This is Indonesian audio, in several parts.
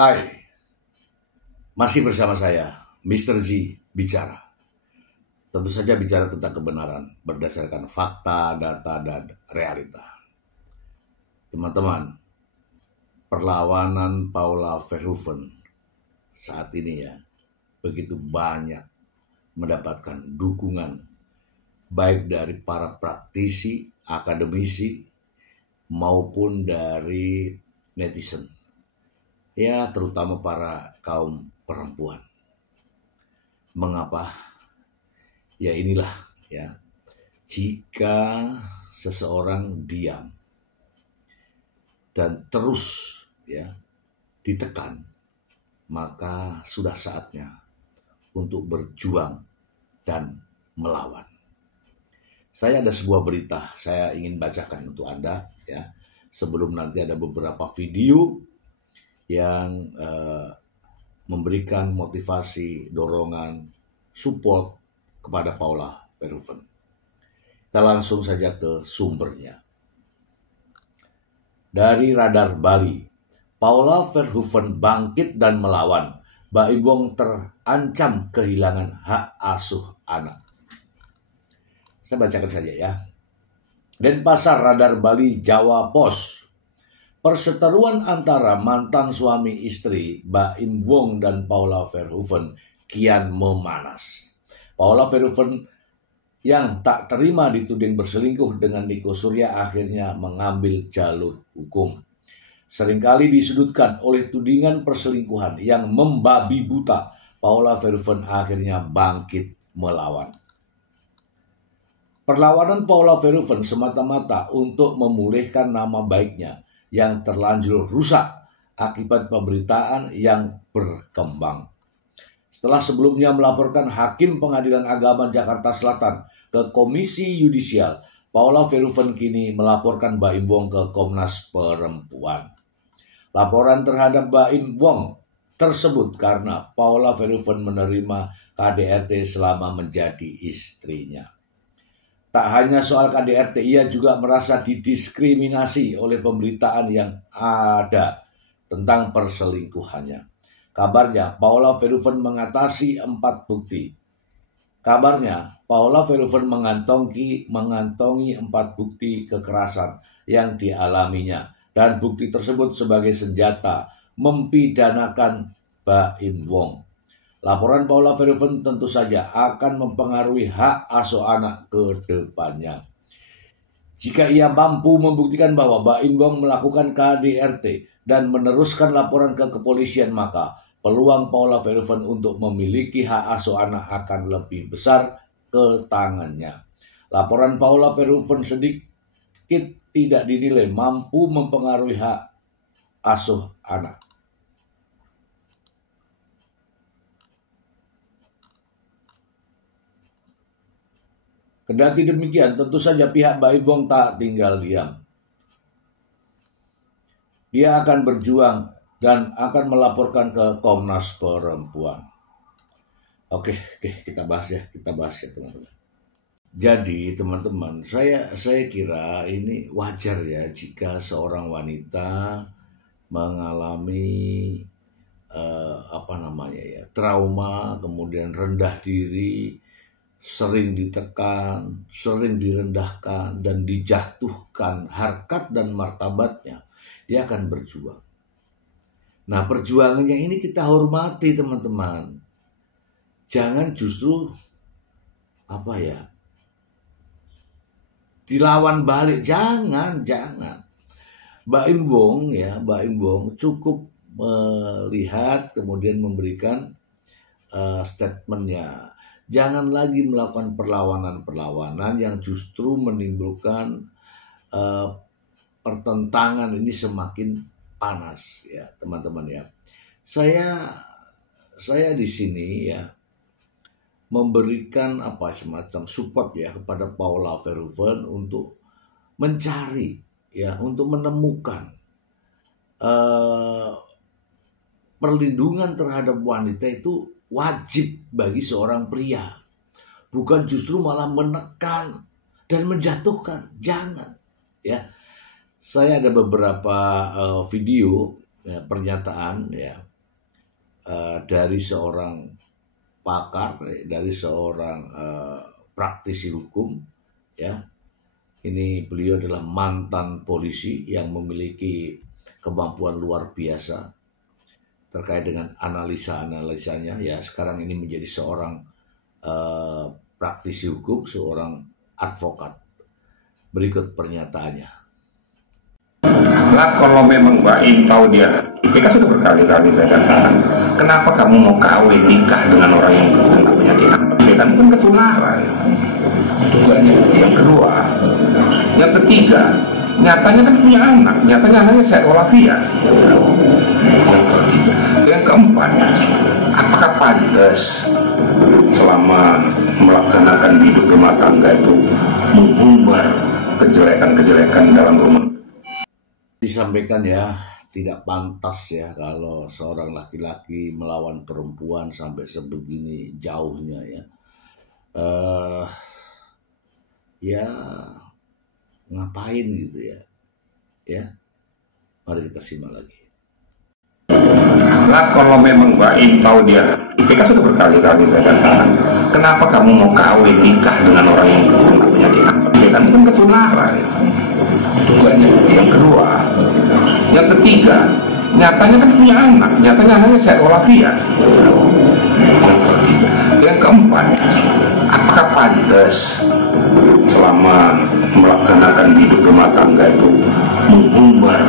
Hai, masih bersama saya, Mr. Z bicara. Tentu saja bicara tentang kebenaran berdasarkan fakta, data, dan realita. Teman-teman, perlawanan Paula Verhoeven saat ini begitu banyak mendapatkan dukungan baik dari para praktisi, akademisi, maupun dari netizen. Ya, terutama para kaum perempuan. Mengapa? Ya inilah jika seseorang diam dan terus ditekan, maka sudah saatnya untuk berjuang dan melawan. Saya ada sebuah berita, saya ingin bacakan untuk Anda sebelum nanti ada beberapa video yang memberikan motivasi, dorongan, support kepada Paula Verhoeven. Kita langsung saja ke sumbernya. Dari Radar Bali, Paula Verhoeven bangkit dan melawan. Baim Wong terancam kehilangan hak asuh anak. Saya bacakan saja ya. Denpasar, Radar Bali, Jawa Pos. Perseteruan antara mantan suami istri Baim Wong dan Paula Verhoeven kian memanas. Paula Verhoeven yang tak terima dituding berselingkuh dengan Niko Surya akhirnya mengambil jalur hukum. Seringkali disudutkan oleh tudingan perselingkuhan yang membabi buta, Paula Verhoeven akhirnya bangkit melawan. Perlawanan Paula Verhoeven semata-mata untuk memulihkan nama baiknya yang terlanjur rusak akibat pemberitaan yang berkembang. Setelah sebelumnya melaporkan Hakim Pengadilan Agama Jakarta Selatan ke Komisi Yudisial, Paula Verhoeven kini melaporkan Baim Wong ke Komnas Perempuan. Laporan terhadap Baim Wong tersebut karena Paula Verhoeven menerima KDRT selama menjadi istrinya. Tak hanya soal KDRT, ia juga merasa didiskriminasi oleh pemberitaan yang ada tentang perselingkuhannya. Kabarnya, Paula Verhoeven mengatasi 4 bukti. mengantongi 4 bukti kekerasan yang dialaminya. Dan bukti tersebut sebagai senjata mempidanakan Baim Wong. Laporan Paula Verhoeven tentu saja akan mempengaruhi hak asuh anak ke depannya. Jika ia mampu membuktikan bahwa Baim Wong melakukan KDRT dan meneruskan laporan ke kepolisian, maka peluang Paula Verhoeven untuk memiliki hak asuh anak akan lebih besar ke tangannya. Laporan Paula Verhoeven sedikit tidak dinilai mampu mempengaruhi hak asuh anak. Kendati demikian, tentu saja pihak Baim Wong tak tinggal diam. Dia akan berjuang dan akan melaporkan ke Komnas Perempuan. Oke, kita bahas ya teman-teman. Jadi teman-teman, saya kira ini wajar ya jika seorang wanita mengalami trauma, kemudian rendah diri, sering ditekan, sering direndahkan, dan dijatuhkan harkat dan martabatnya, dia akan berjuang. Nah, perjuangannya ini kita hormati teman-teman. Jangan justru dilawan balik, jangan. Baim Wong cukup melihat kemudian memberikan statementnya. Jangan lagi melakukan perlawanan yang justru menimbulkan pertentangan ini semakin panas ya teman-teman ya. Saya di sini memberikan semacam support kepada Paula Verhoeven untuk mencari untuk menemukan perlindungan terhadap wanita itu wajib bagi seorang pria, bukan justru malah menekan dan menjatuhkan. Jangan ya. Saya ada beberapa video pernyataan ya dari seorang pakar, dari seorang praktisi hukum ya. Ini beliau adalah mantan polisi yang memiliki kemampuan luar biasa terkait dengan analisa-analisanya ya. Sekarang ini menjadi seorang praktisi hukum, seorang advokat. Berikut pernyataannya. Lah kalau memang Mbak Im tahu dia, kan sudah berkali-kali saya katakan, kenapa kamu mau kawin nikah dengan orang yang kena penyakit hepatitis kan ketularan. Yang kedua, yang ketiga, nyatanya kan punya anak, nyatanya anaknya sehat walafiat. Yang keempat, apakah pantas selama melaksanakan hidup rumah tangga itu mengumbar kejelekan-kejelekan dalam rumah? Disampaikan ya, tidak pantas ya kalau seorang laki-laki melawan perempuan sampai sebegini jauhnya ya. Ya ngapain gitu ya. Ya, mari kita simak lagi. Lah kalau memang Mbak Im tahu dia, kan sudah berkali-kali saya katakan, kenapa kamu mau kawin nikah dengan orang yang kena penyakit hepatitis kan ketularan. Yang kedua, yang ketiga, nyatanya kan punya anak, nyatanya anaknya sehat walafiat. Yang keempat, apakah pantas selama melaksanakan hidup rumah tangga itu mengumbar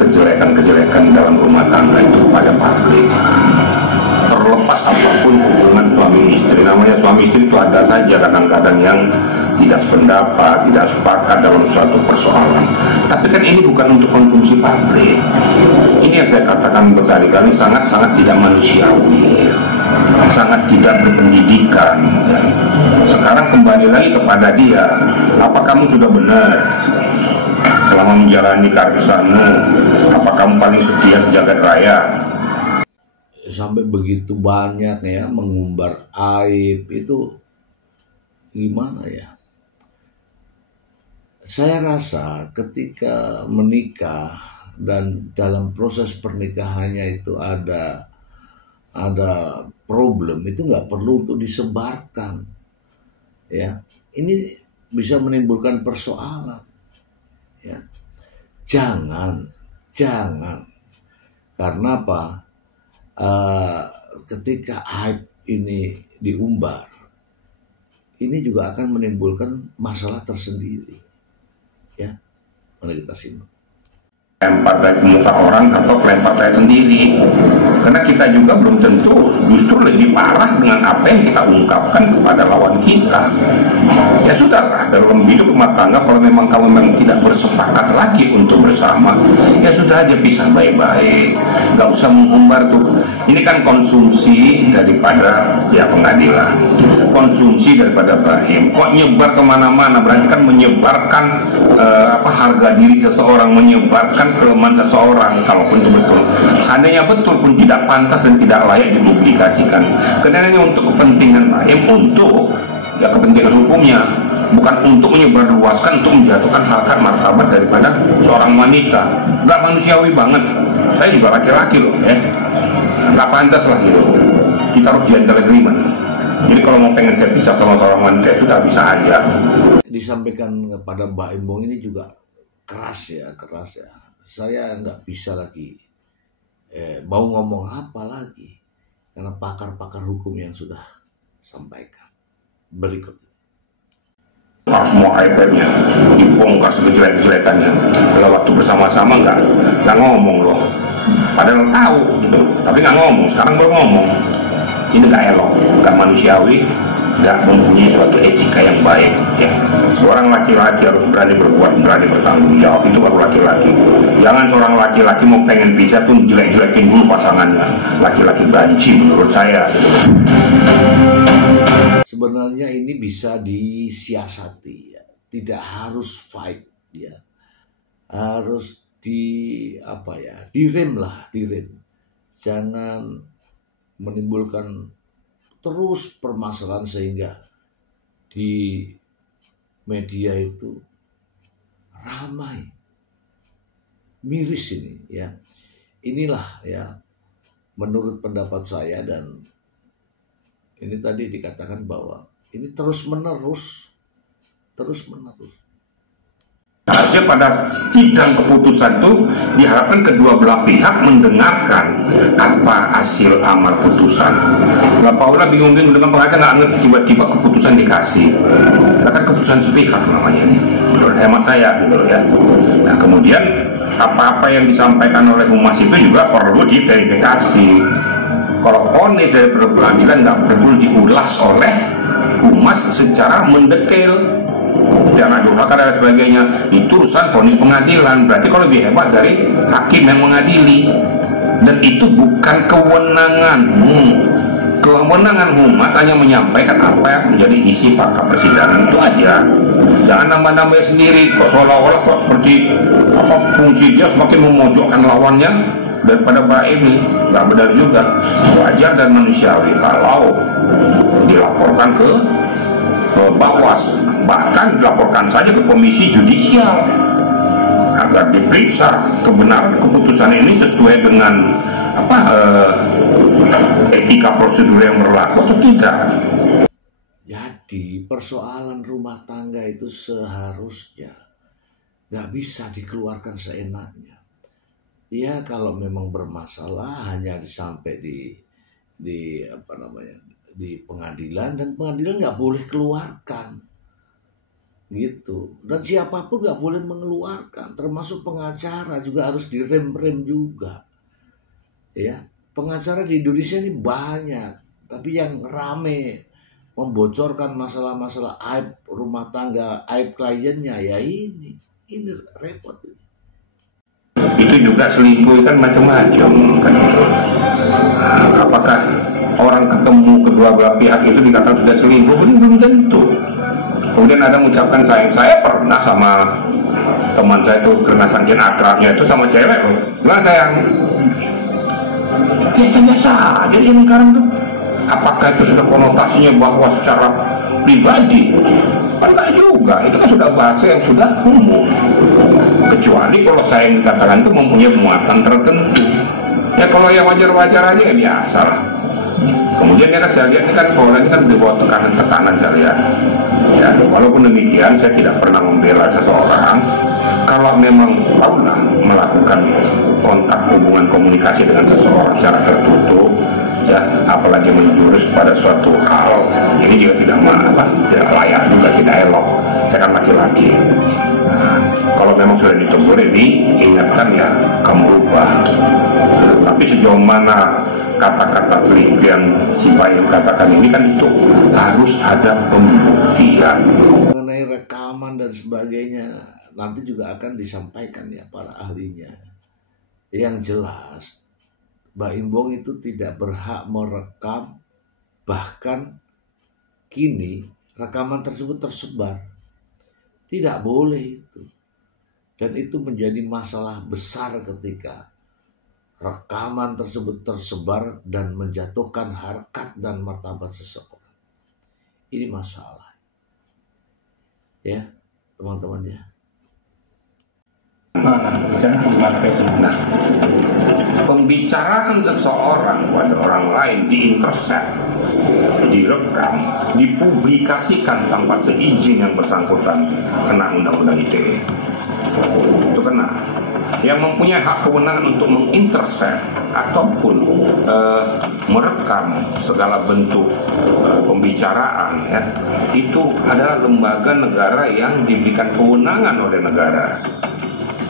kejelekan-kejelekan dalam rumah tangga itu pada publik? Terlepas apapun hubungan suami istri, namanya suami istri itu ada saja kadang-kadang yang tidak sependapat, tidak sepakat dalam suatu persoalan. Tapi kan ini bukan untuk konsumsi publik. Ini yang saya katakan berkali-kali sangat-sangat tidak manusiawi, sangat tidak berpendidikan. Sekarang kembali lagi kepada dia, apa kamu sudah benar selama menjalani karisanmu? Apa kamu paling setia sejagat raya? Sampai begitu banyak ya mengumbar aib itu gimana ya? Saya rasa ketika menikah dan dalam proses pernikahannya itu ada problem, itu nggak perlu untuk disebarkan ya. Ini bisa menimbulkan persoalan ya. Jangan karena apa? Ketika aib ini diumbar, ini juga akan menimbulkan masalah tersendiri ya. Mari kita simak. Lempar dari muka orang atau lempar saya sendiri, karena kita juga belum tentu, justru lebih parah dengan apa yang kita ungkapkan kepada lawan kita. Ya sudahlah, dalam hidup rumah tangga kalau memang kamu memang tidak bersepakat lagi untuk bersama, ya sudah aja pisah baik-baik, nggak usah mengumbar tuh. Ini kan konsumsi daripada ya pengadilan, konsumsi daripada Bahim. Kok nyebar kemana-mana, berarti kan menyebarkan harga diri seseorang, menyebarkan kelemahan seseorang. Kalaupun itu betul, seandainya betul pun tidak pantas dan tidak layak dipublikasikan, karena ini untuk kepentingan Bahim, untuk ya kepentingan hukumnya, bukan untuk menyebarluaskan, untuk menjatuhkan harkat martabat daripada seorang wanita. Nggak manusiawi banget. Saya juga laki-laki loh ya, nggak pantas lah gitu. Kita harus gentle agreement. Jadi kalau mau pengen saya pisah sama seorang wanita, sudah bisa aja. Disampaikan kepada Mbak Embong ini juga keras ya. Saya nggak bisa lagi mau ngomong apa lagi karena pakar-pakar hukum yang sudah sampaikan. Berikut semua aibnya dibongkar sejelek-jelekannya. Kalau waktu bersama-sama nggak ngomong loh, padahal tahu gitu, tapi nggak ngomong. Sekarang baru ngomong. Ini nggak elok, nggak manusiawi, nggak mempunyai suatu etika yang baik ya. Seorang laki-laki harus berani berbuat, berani bertanggung jawab, itu baru laki-laki. Jangan seorang laki-laki mau pengen pisah tuh jelek-jelekin dulu pasangannya. Laki-laki banci menurut saya. Sebenarnya ini bisa disiasati ya. Tidak harus fight ya. Harus direm. Jangan menimbulkan terus permasalahan sehingga di media itu ramai, miris ini ya. inilah ya menurut pendapat saya, dan ini tadi dikatakan bahwa ini terus menerus. Harusnya pada sidang keputusan itu diharapkan kedua belah pihak mendengarkan apa hasil amar putusan. Nggak Paula bingung-bingung dengan pengacara, nggak ngerti tiba-tiba keputusan dikasih. Nah, kan keputusan sepihak namanya ini. Menurut hemat saya gitu loh ya. Nah kemudian apa-apa yang disampaikan oleh humas itu juga perlu diverifikasi. Kalau vonis dari pengadilan nggak perlu diulas oleh humas secara mendetail. Jangan durhaka dan sebagainya, itu urusan vonis pengadilan. Berarti kalau lebih hebat dari hakim yang mengadili, dan itu bukan kewenangan. Kewenangan humas hanya menyampaikan apa yang menjadi isi fakta persidangan, itu aja. Jangan nambah-nambah sendiri kok, seolah-olah kok seperti apa fungsi dia semakin memojokkan lawannya daripada baik ini. Nggak benar juga. Wajar dan manusiawi kalau dilaporkan ke Bawas, bahkan dilaporkan saja ke komisi judisial agar diperiksa kebenaran keputusan ini sesuai dengan etika prosedur yang berlaku atau tidak. Jadi persoalan rumah tangga itu seharusnya nggak bisa dikeluarkan seenaknya. Ya kalau memang bermasalah hanya sampai di pengadilan, dan pengadilan nggak boleh keluarkan gitu, dan siapapun nggak boleh mengeluarkan, termasuk pengacara juga harus direm-rem juga ya. Pengacara di Indonesia ini banyak, tapi yang rame membocorkan masalah-masalah aib rumah tangga, aib kliennya ya ini repot ini. Itu juga selingkuh kan macam-macam kan itu. Apakah orang ketemu kedua belah pihak itu dikatakan sudah selingkuh? Belum tentu. Kemudian ada mengucapkan saya pernah sama teman saya itu karena saking akrabnya itu sama cewek loh. Nggak sayang. Biasa-biasa aja yang sekarang tuh. Apakah itu sudah konotasinya bahwa secara pribadi? Enggak juga. Itu kan sudah bahasa yang sudah umum. Kecuali kalau saya yang dikatakan itu mempunyai muatan tertentu. Ya kalau yang wajar-wajar aja ya biasa lah. Kemudian ya kan saya lihat ini kan soalnya ini kan dibawa tekanan-tekanan saya lihat. Ya, walaupun demikian saya tidak pernah membela seseorang kalau memang pernah melakukan kontak hubungan komunikasi dengan seseorang secara tertutup, ya apalagi menjurus pada suatu hal ini juga tidak layak juga, tidak elok. Saya kan laki-laki. Nah, kalau memang sudah ditegur diingatkan ya kamu rubah. Tapi sejauh mana kata-kata selingkuh yang si Bayang katakan ini kan itu harus ada pembuktian mengenai rekaman dan sebagainya, nanti juga akan disampaikan ya para ahlinya. Yang jelas Mbak Imbong itu tidak berhak merekam, bahkan kini rekaman tersebut tersebar, tidak boleh itu. Dan itu menjadi masalah besar ketika rekaman tersebut tersebar dan menjatuhkan harkat dan martabat seseorang. Ini masalah. Ya, teman-teman ya. Nah, pembicaraan seseorang pada orang lain diintercept, direkam, dipublikasikan tanpa seizin yang bersangkutan, kena undang-undang ITE. Itu kena. Yang mempunyai hak kewenangan untuk mengintercept ataupun merekam segala bentuk pembicaraan ya, itu adalah lembaga negara yang diberikan kewenangan oleh negara.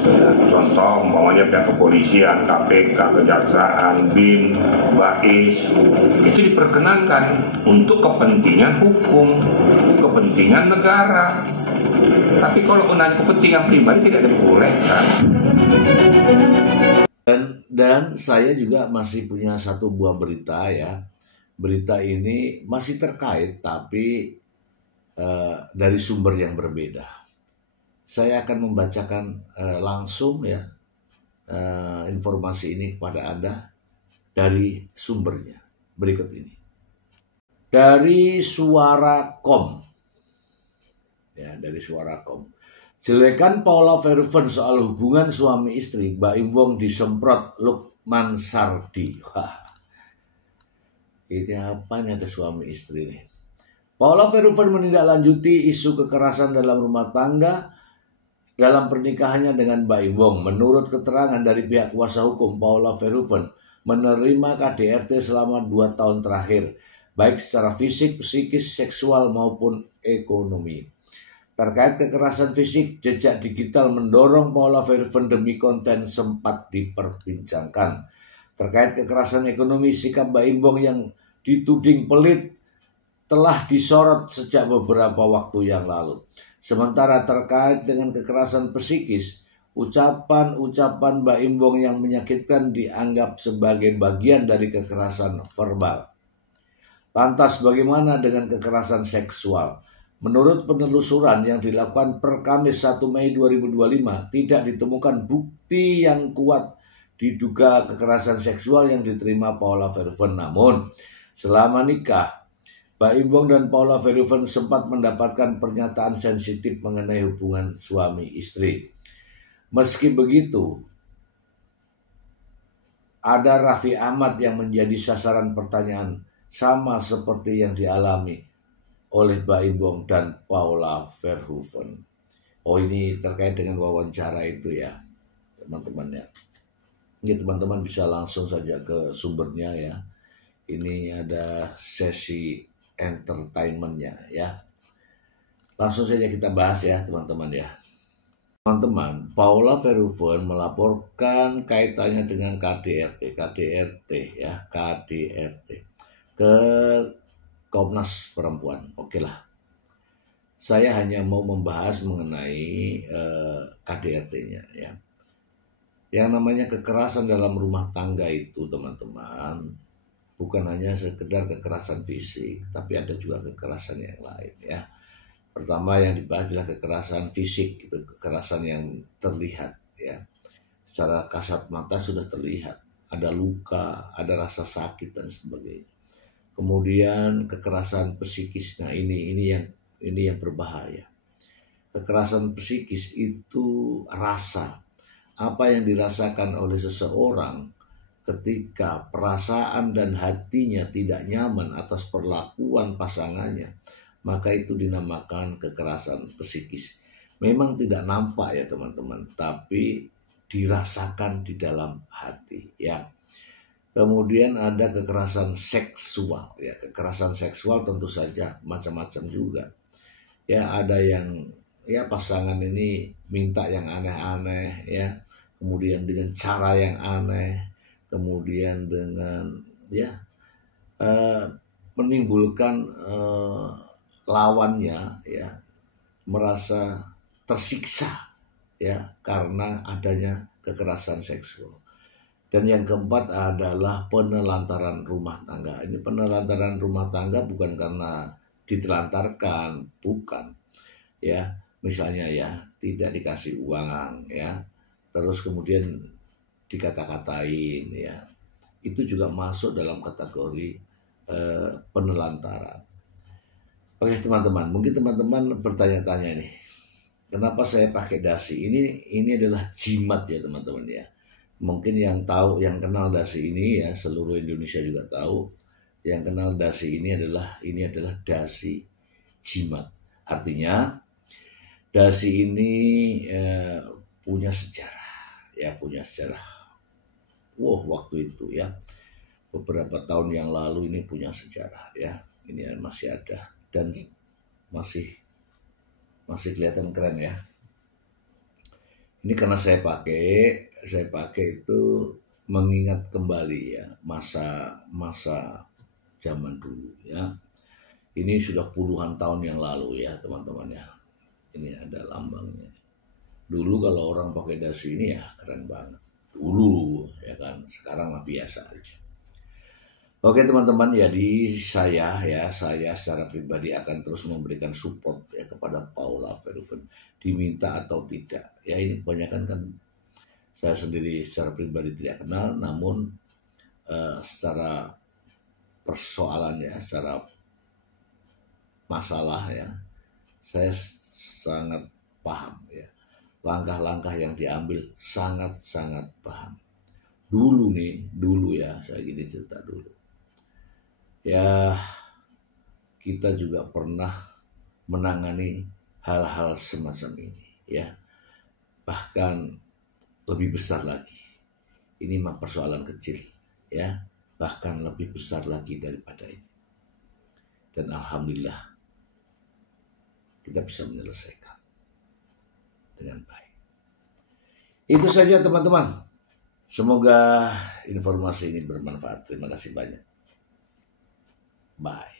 Ya, contoh umpamanya pihak kepolisian, KPK, Kejaksaan, BIN, BAIS itu diperkenankan untuk kepentingan hukum, kepentingan negara. Tapi kalau untuk kepentingan pribadi tidak dibolehkan. Dan saya juga masih punya satu buah berita ya. Berita ini masih terkait tapi dari sumber yang berbeda. Saya akan membacakan langsung ya informasi ini kepada Anda dari sumbernya berikut ini. Dari Suara.com. Ya, dari Suara.com. Jelekan Paula Verhoeven soal hubungan suami istri, Mbak Imbong disemprot look Mansardi. Wah, ini apa ini, ada suami istri nih. Paula Verhoeven menindaklanjuti isu kekerasan dalam rumah tangga dalam pernikahannya dengan Mbak Iwong. Menurut keterangan dari pihak kuasa hukum, Paula Verhoeven menerima KDRT selama 2 tahun terakhir, baik secara fisik, psikis, seksual maupun ekonomi. Terkait kekerasan fisik, jejak digital mendorong Paula Verhoeven demi konten sempat diperbincangkan. Terkait kekerasan ekonomi, sikap Mbak Iwong yang dituding pelit telah disorot sejak beberapa waktu yang lalu. Sementara terkait dengan kekerasan psikis, ucapan-ucapan Mbak Iwong yang menyakitkan dianggap sebagai bagian dari kekerasan verbal. Lantas bagaimana dengan kekerasan seksual? Menurut penelusuran yang dilakukan per Kamis 1 Mei 2025, tidak ditemukan bukti yang kuat diduga kekerasan seksual yang diterima Paula Verhoeven. Namun, selama nikah, Mbak Iwong dan Paula Verhoeven sempat mendapatkan pernyataan sensitif mengenai hubungan suami istri. Meski begitu, ada Raffi Ahmad yang menjadi sasaran pertanyaan sama seperti yang dialami oleh Mbak Iwong dan Paula Verhoeven. Oh, ini terkait dengan wawancara itu ya, teman-teman ya. Ini teman-teman bisa langsung saja ke sumbernya ya. Ini ada sesi entertainmentnya ya. Langsung saja kita bahas ya teman-teman ya. Teman-teman, Paula Verhoeven melaporkan kaitannya dengan KDRT ya, KDRT ke Komnas Perempuan. Oke lah. Saya hanya mau membahas mengenai KDRT-nya ya. Yang namanya kekerasan dalam rumah tangga itu teman-teman, bukan hanya sekedar kekerasan fisik, tapi ada juga kekerasan yang lain ya. Pertama yang dibahas adalah kekerasan fisik, itu kekerasan yang terlihat ya. Secara kasat mata sudah terlihat, ada luka, ada rasa sakit dan sebagainya. Kemudian kekerasan psikis. Nah, ini yang berbahaya. Kekerasan psikis itu rasa apa yang dirasakan oleh seseorang ketika perasaan dan hatinya tidak nyaman atas perlakuan pasangannya, maka itu dinamakan kekerasan psikis. Memang tidak nampak ya teman-teman, tapi dirasakan di dalam hati ya. Kemudian ada kekerasan seksual ya. Kekerasan seksual tentu saja macam-macam juga. Ya, ada yang ya pasangan ini minta yang aneh-aneh ya. Kemudian dengan cara yang aneh, kemudian dengan ya menimbulkan lawannya ya merasa tersiksa ya karena adanya kekerasan seksual. Dan yang keempat adalah penelantaran rumah tangga. Ini penelantaran rumah tangga bukan karena ditelantarkan, bukan ya. Misalnya ya tidak dikasih uang ya, terus kemudian dikata-katain ya, itu juga masuk dalam kategori penelantaran. Oke teman-teman, mungkin teman-teman bertanya-tanya nih, kenapa saya pakai dasi? Ini adalah jimat ya teman-teman ya. Mungkin yang tahu, yang kenal dasi ini ya, seluruh Indonesia juga tahu. Yang kenal dasi ini adalah dasi jimat. Artinya dasi ini punya sejarah. Ya punya sejarah. Wah, waktu itu ya beberapa tahun yang lalu ini punya sejarah ya. Ini masih ada dan masih kelihatan keren ya. Ini karena saya pakai itu mengingat kembali ya masa zaman dulu ya. Ini sudah puluhan tahun yang lalu ya teman-teman ya. Ini ada lambangnya. Dulu kalau orang pakai dasi ini ya keren banget. Dulu ya kan, sekarang mah biasa aja. Oke teman-teman, jadi saya secara pribadi akan terus memberikan support ya kepada Paula Verhoeven, diminta atau tidak. Ya ini kebanyakan kan saya sendiri secara pribadi tidak kenal, namun secara persoalan ya, secara masalah ya, saya sangat paham ya. Langkah-langkah yang diambil sangat-sangat paham. dulu ya, saya gini cerita dulu. Ya, kita juga pernah menangani hal-hal semacam ini, ya. Bahkan lebih besar lagi. Ini mah persoalan kecil, ya. Bahkan lebih besar lagi daripada ini. Dan alhamdulillah kita bisa menyelesaikan dengan baik. Itu saja teman-teman. Semoga informasi ini bermanfaat. Terima kasih banyak. Bye.